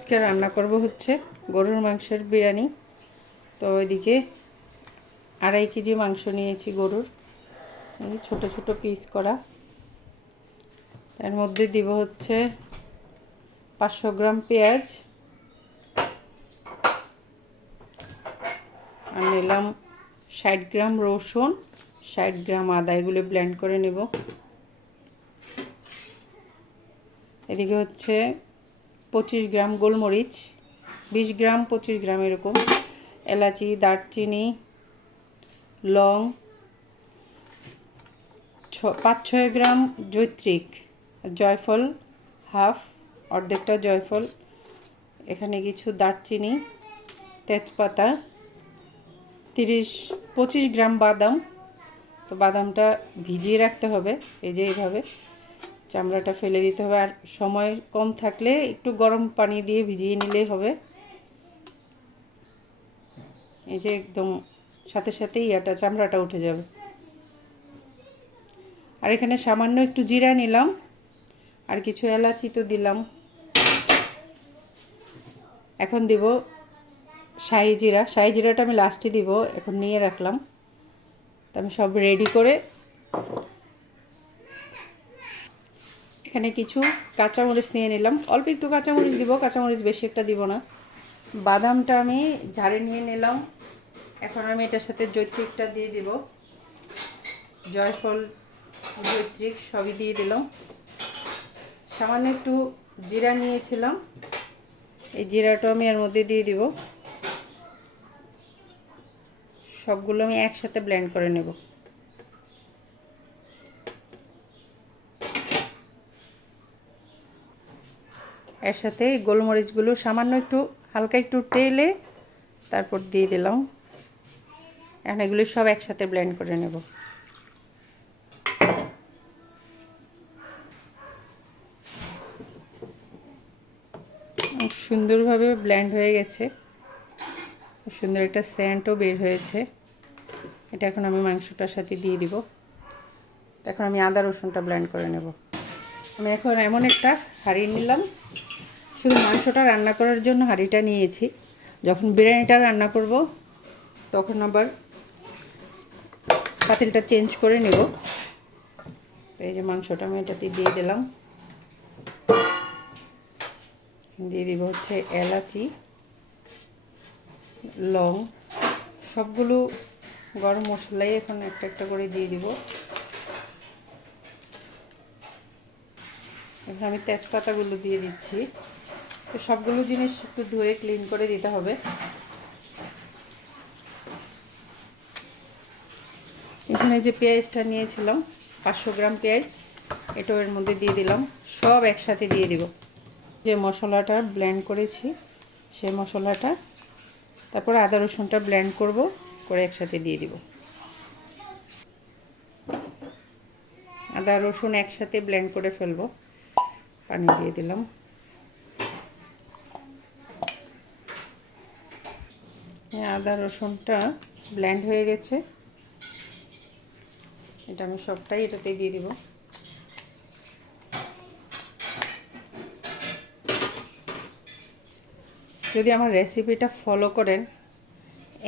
আজকে রান্না করব হচ্ছে গরুর মাংসের বিরিয়ানি। তো ওইদিকে 2.5 কেজি মাংস নিয়েছি গরুর, এই ছোট ছোট পিস করা। এর মধ্যে দিব হচ্ছে 500 গ্রাম পেঁয়াজ, আর নিলাম 60 গ্রাম রসুন, 60 গ্রাম আদা। এগুলো ব্লেন্ড করে নেব। এদিকে হচ্ছে 25 গ্রাম গোলমরিচ, 20 গ্রাম 25 গ্রাম এরকম, এলাচি, দারচিনি, লং, 5-6 গ্রাম জৈত্রিক, জয়ফল হাফ, অর্ধেকটা জয়ফল, এখানে কিছু দারচিনি, তেজপাতা, 25 গ্রাম বাদাম। তো বাদামটা ভিজিয়ে রাখতে হবে, এই যে এইভাবে চামড়াটা ফেলে দিতে হবে। আর সময় কম থাকলে একটু গরম পানি দিয়ে ভিজিয়ে নিলেই হবে। এই যে একদম সাথে সাথেই চামড়াটা উঠে যাবে। আর এখানে সামান্য একটু জিরা নিলাম, আর কিছু এলাচি তো দিলাম। এখন দিব শাহি জিরা। শাহি জিরাটা আমি লাস্টে দিব, এখন নিয়ে রাখলাম। তো আমি সব রেডি করে এখানে কিছু কাঁচামরিচ নিয়ে নিলাম। অল্প একটু কাঁচামরিচ দিব, কাঁচামরিচ বেশি একটা দিব না। বাদামটা আমি ঝাড়ে নিয়ে নিলাম। এখন আমি এটার সাথে জৈত্রিকটা দিয়ে দিব, জয়ফল, জৈত্রিক সবই দিয়ে দিলাম। সামান্য একটু জিরা নিয়েছিলাম, এই জিরাটা আমি এর মধ্যে দিয়ে দিব। সবগুলো আমি একসাথে ব্লেন্ড করে নেব। এর সাথে গোলমরিচগুলো সামান্য একটু হালকা একটু টেলে তারপর দিয়ে দিলাম। এখন এগুলো সব একসাথে ব্লেন্ড করে নেব। সুন্দরভাবে ব্লেন্ড হয়ে গেছে, সুন্দর একটা সেন্টও বের হয়েছে। এটা এখন আমি মাংসটার সাথে দিয়ে দিব। এখন আমি আদা রসুনটা ব্লেন্ড করে নেব। আমি এখন এমন একটা হাঁড়ি নিলাম, শুধু মাংসটা রান্না করার জন্য হাঁড়িটা নিয়েছি। যখন বিরিয়ানিটা রান্না করব তখন আবার পাতিলটা চেঞ্জ করে নেব। এই যে মাংসটা আমি এটাতে দিয়ে দিলাম। দিয়ে দিব হচ্ছে এলাচি, লং, সবগুলো গরম মশলাই এখন একটা একটা করে দিয়ে দিব। এখন আমি তেজপাতাগুলো দিয়ে দিচ্ছি। তো সবগুলো জিনিস একটু ধুয়ে ক্লিন করে দিতে হবে। এখানে যে পেঁয়াজটা নিয়েছিলাম 500 গ্রাম পেঁয়াজ, এটাও এর মধ্যে দিয়ে দিলাম। সব একসাথে দিয়ে দিব। যে মশলাটা ব্লেন্ড করেছি সেই মশলাটা, তারপর আদা রসুনটা ব্লেন্ড করব, করে একসাথে দিয়ে দিব। আদা রসুন একসাথে ব্লেন্ড করে ফেলবো। পানি দিয়ে দিলাম। আদা রসুনটা ব্লেন্ড হয়ে গেছে, এটা আমি সবটাই এটাতে দিয়ে দিব। যদি আমার রেসিপিটা ফলো করেন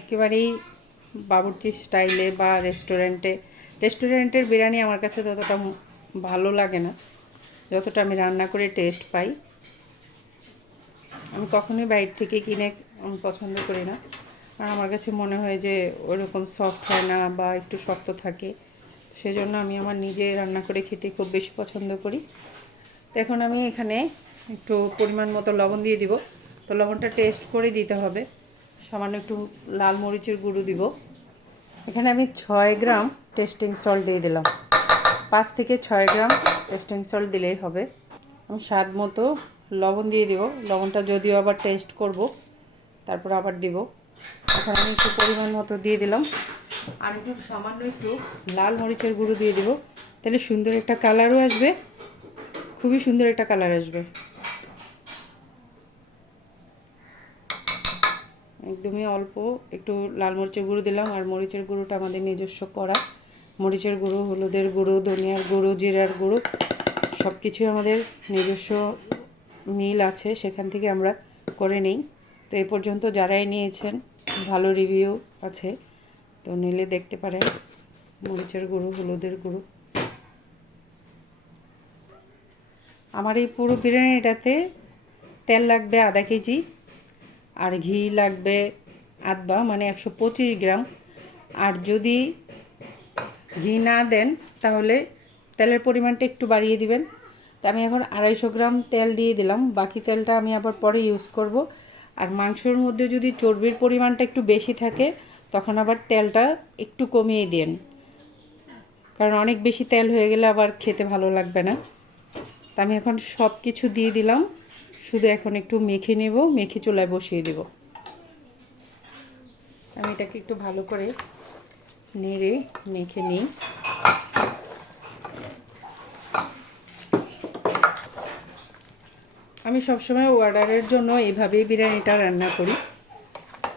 একেবারেই বাবুর্চি স্টাইলে বা রেস্টুরেন্টের বিরিয়ানি আমার কাছে ততটা ভালো লাগে না যতটা আমি রান্না করে টেস্ট পাই। আমি কখনোই বাইরে থেকে কিনে পছন্দ করি না, আর আমার কাছে মনে হয় যে ওরকম সফট হয় না বা একটু শক্ত থাকে। সেজন্য আমি আমার নিজে রান্না করে খেতে খুব বেশি পছন্দ করি। তো এখন আমি এখানে একটু পরিমাণ মতো লবণ দিয়ে দিব। তো লবণটা টেস্ট করে দিতে হবে। সামান্য একটু লাল মরিচের গুঁড়ো দিব। এখানে আমি 6 গ্রাম টেস্টিং সল্ট দিয়ে দিলাম। 5 থেকে 6 গ্রাম টেস্টিং সল্ট দিলেই হবে। আমি স্বাদ মতো লবণ দিয়ে দিব। লবণটা যদিও আবার টেস্ট করব, তারপর আবার দিব। এখন আমি একটু পরিমাণ মতো দিয়ে দিলাম। আর একটু সামান্য একটু লাল মরিচের গুঁড়ো দিয়ে দিব, তাহলে সুন্দর একটা কালারও আসবে, খুবই সুন্দর একটা কালার আসবে। একদমই অল্প একটু লাল মরিচের গুঁড়ো দিলাম। আর মরিচের গুঁড়োটা আমাদের নিজস্ব করা মরিচের গুঁড়ো, হলুদের গুঁড়ো, ধনিয়ার গুঁড়ো, জিরার গুঁড়ো সব কিছুই আমাদের নিজস্ব মিল আছে, সেখান থেকে আমরা করে নেই। তো এই পর্যন্ত যারাই নিয়েছেন ভালো রিভিউ আছে, তো নিলে দেখতে পারেন। মরিচের গুঁড়ো, হলুদের গুঁড়ো। আমার এই পুরো বিরিয়ানিটাতে তেল লাগবে আধা কেজি, আর ঘি লাগবে আধা, মানে 125 গ্রাম। আর যদি ঘি না দেন তাহলে তেলের পরিমাণটা একটু বাড়িয়ে দিবেন। তো আমি এখন 250 গ্রাম তেল দিয়ে দিলাম, বাকি তেলটা আমি আবার পরে ইউজ করব। আর মাংসর মধ্যে যদি চর্বির পরিমাণটা একটু বেশি থাকে তখন আবার তেলটা একটু কমিয়ে দিন, কারণ অনেক বেশি তেল হয়ে গেলে আবার খেতে ভালো লাগবে না। তো আমি এখন সব কিছু দিয়ে দিলাম, শুধু এখন একটু মেখে নেব, মেখে চুলায় বসিয়ে দেব। আমি এটাকে একটু ভালো করে নেড়ে মেখে নিই। আমি সবসময় অর্ডারের জন্য এইভাবেই বিরিয়ানিটা রান্না করি।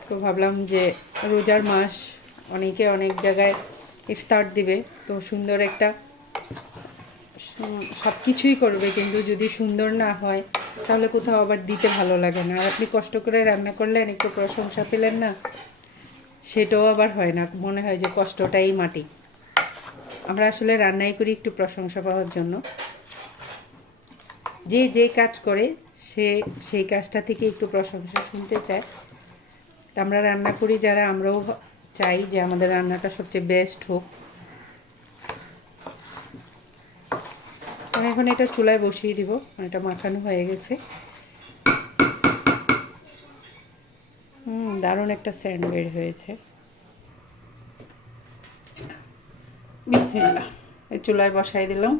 তো ভাবলাম যে রোজার মাস, অনেকে অনেক জায়গায় ইফতার দিবে, তো সুন্দর একটা সব কিছুই করবে, কিন্তু যদি সুন্দর না হয় তাহলে কোথাও আবার দিতে ভালো লাগে না। আর আপনি কষ্ট করে রান্না করলেন, একটু প্রশংসা পেলেন না, সেটাও আবার হয় না, মনে হয় যে কষ্টটাই মাটি। আমরা আসলে রান্নাই করি একটু প্রশংসা পাওয়ার জন্য। যে যে কাজ করে সে সেই কাজটা থেকে একটু প্রশংসা শুনতে চায়। আমরা রান্না করি যারা, আমরাও চাই যে আমাদের রান্নাটা সবচেয়ে বেস্ট হোক। আমি এখন এটা চুলায় বসিয়ে দিব, এটা মাখানো হয়ে গেছে। দারুণ একটা সেন্ট বের হয়েছে। বিসমিল্লাহ, এই চুলায় বসাই দিলাম,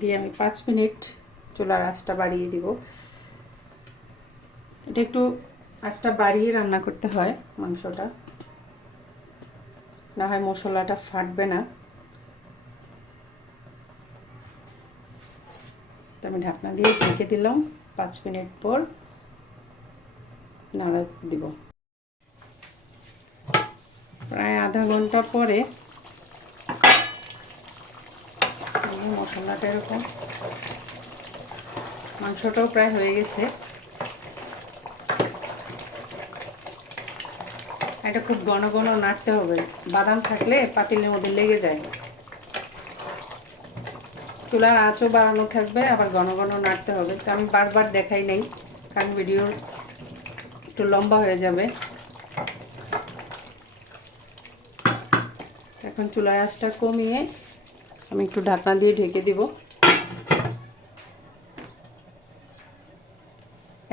দিয়ে আমি 5 মিনিট চুলার আঁচটা বাড়িয়ে দিব। এটা একটু আঁচটা বাড়িয়ে রান্না করতে হয় মাংসটা, না হয় মশলাটা ফাটবে না। তো আমি ঢাকনা দিয়ে ঢেকে দিলাম, 5 মিনিট পর নাড়া দিব। প্রায় আধা ঘন্টা পরে মশলাটা এরকম, মাংসটাও প্রায় হয়ে গেছে। এটা খুব ঘন ঘন নাড়তে হবে, বাদাম থাকলে পাতিলের মধ্যে লেগে যায়। চুলার আঁচও বাড়ানো থাকবে, আবার ঘন ঘন নাড়তে হবে। তো আমি বারবার দেখাই নাই, কারণ ভিডিও একটু লম্বা হয়ে যাবে। এখন চুলার আঁচটা কমিয়ে আমি একটু ঢাকনা দিয়ে ঢেকে দিব।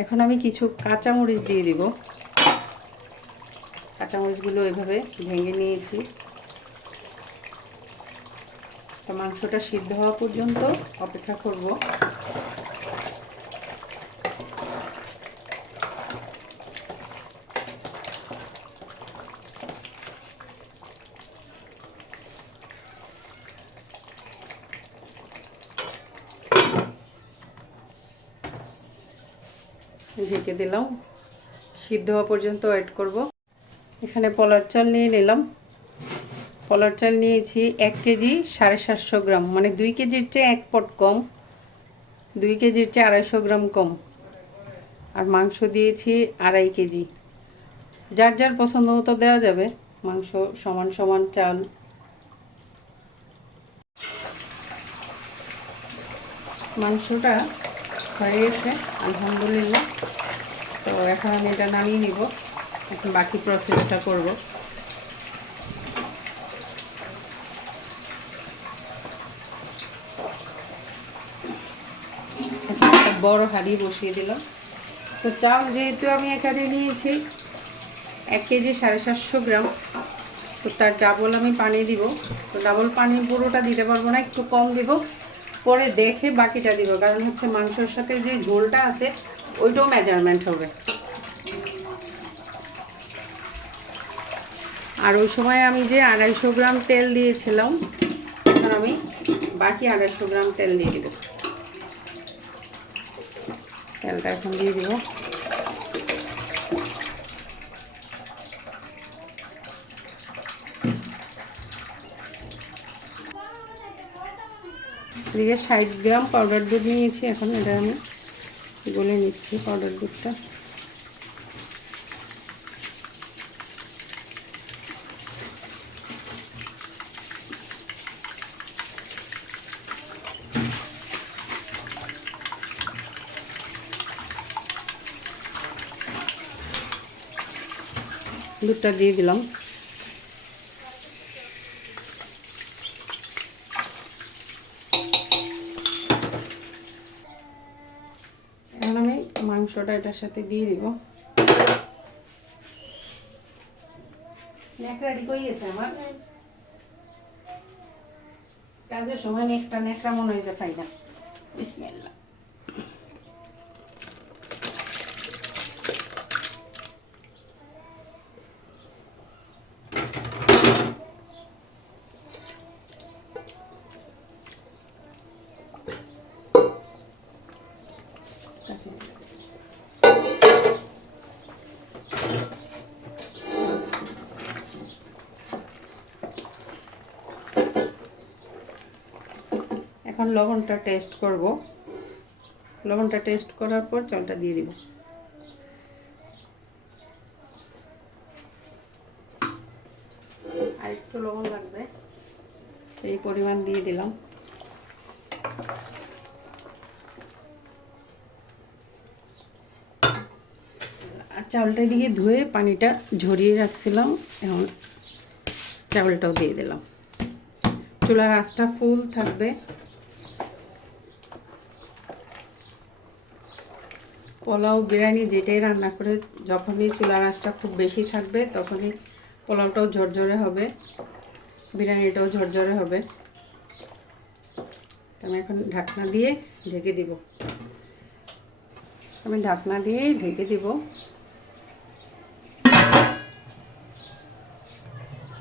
এখন আমি কিছু কাঁচামরিচ দিয়ে দিব। কাঁচামরিচগুলো এভাবে ভেঙে নিয়েছি। তো মাংসটা সিদ্ধ হওয়া পর্যন্ত অপেক্ষা করব। ঢেকে দিলাম, সিদ্ধ হওয়া পর্যন্ত ওয়েট করব। এখানে পলার চাল নিয়ে নিলাম। পলার চাল নিয়েছি 1 কেজি 750 গ্রাম, মানে 2 কেজির চেয়ে 1 পট কম, 2 কেজির চেয়ে 250 গ্রাম কম। আর মাংস দিয়েছি 2.5 কেজি। যার যার পছন্দ মতো দেওয়া যাবে মাংস, সমান সমান চাল। মাংসটা হয়ে গেছে আলহামদুলিল্লাহ। তো এখন আমি এটা নামিয়ে নিব, এখন বাকি প্রসেসটা করব। একটা বড় হাঁড়ি বসিয়ে দিলাম। তো চাল যেহেতু আমি এখানে নিয়েছি 1 কেজি 750 গ্রাম, তো তার ডাবল আমি পানি দিব। তো ডাবল পানি পুরোটা দিতে পারবো না, একটু কম দিব, পরে দেখে বাকিটা দিব। কারণ হচ্ছে মাংসের সাথে যে ঝোলটা আছে ওইটাও মেজারমেন্ট হবে। আর ওই সময় আমি যে 250 গ্রাম তেল দিয়েছিলাম, এখন আমি বাকি 250 গ্রাম তেল দিয়ে দিব। তেলটা এখন দিয়ে দিব। এদিকে 60 গ্রাম পাউডার দুধ নিয়েছি, এখন এটা আমি গলে নিচ্ছি পাউডার দুধটা। দুধটা দিয়ে দিলাম। এখন আমি মাংসটা এটার সাথে দিয়ে দিব। নেকড়া রেডি হয়ে গেছে আমার। কাজের সময় নেকড়া মনে হয় যে পাই না। বিসমিল্লাহ। এখন লবণটা টেস্ট করব। লবণটা টেস্ট করার পর চালটা দিয়ে দিব। আর একটু লবণ লাগবে, এই পরিমাণ দিয়ে দিলাম। চাউলটা দিয়ে ধুয়ে পানিটা ঝরিয়ে রাখছিলাম, এখন চাউলটাও দিয়ে দিলাম। চুলার আঁচটা ফুল থাকবে। পোলাও বিরিয়ানি যেটাই রান্না করে যখনই চুলার আঁচটা খুব বেশি থাকবে তখনই পোলাওটাও ঝরঝরে হবে, বিরিয়ানিটাও ঝরঝরে হবে। আমি এখন ঢাকনা দিয়ে ঢেকে দিব। আমি ঢাকনা দিয়ে ঢেকে দিব।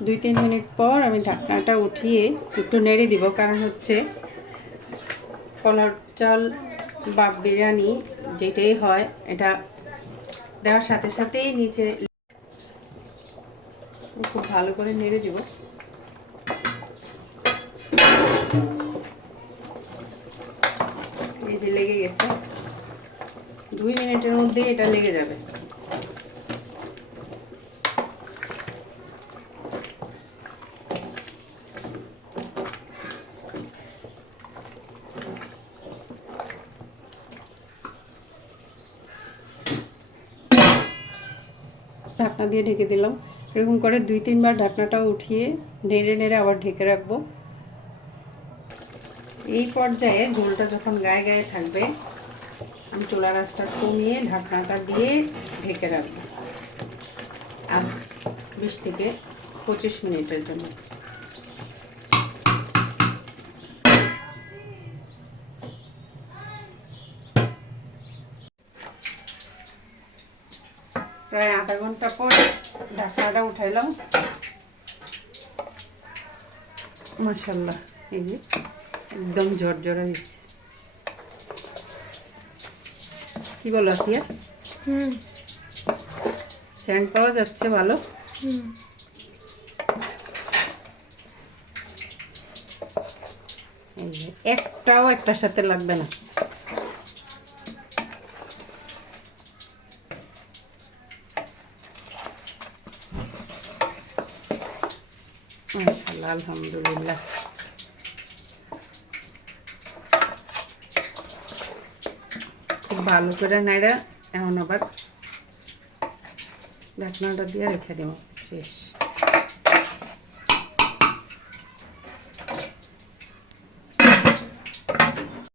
2-3 মিনিট পর আমি ঢাকনাটা উঠিয়ে একটু নেড়ে দিব, কারণ হচ্ছে পোলাও চাল বা বিরিয়ানি যেটাই হয় এটা দেওয়ার সাথে সাথেই নিচে খুব ভালো করে নেড়ে দিব। এই যে লেগে গেছে, 2 মিনিটের মধ্যে এটা লেগে যাবে। ঢাকনা দিয়ে ঢেকে দিলাম। এরকম করে 2-3 বার ঢাকনাটা উঠিয়ে নেড়ে নেড়ে আবার ঢেকে রাখবো। এই পর্যায়ে ঝোলটা যখন গায়ে গায়ে থাকবে আমি চুলার আঁচটা কমিয়ে ঢাকনাটা দিয়ে ঢেকে রাখবো আর 20 থেকে 25 মিনিটের জন্য। প্রায় আধা ঘন্টা পর ঢাকনাটা উঠাইলাম। মাশাআল্লাহ, এই যে একদম ঝরঝরে হয়েছে। কি বলো আসিয়া? সেন্ট পাওয়া যাচ্ছে ভালো। এই যে একটাও একটার সাথে লাগবে না। মাশাআল্লাহ, আলহামদুলিল্লাহ। খুব ভালো করে নাইড়া এখন আবার ঢাকনাটা দিয়ে রেখে দেব। শেষ।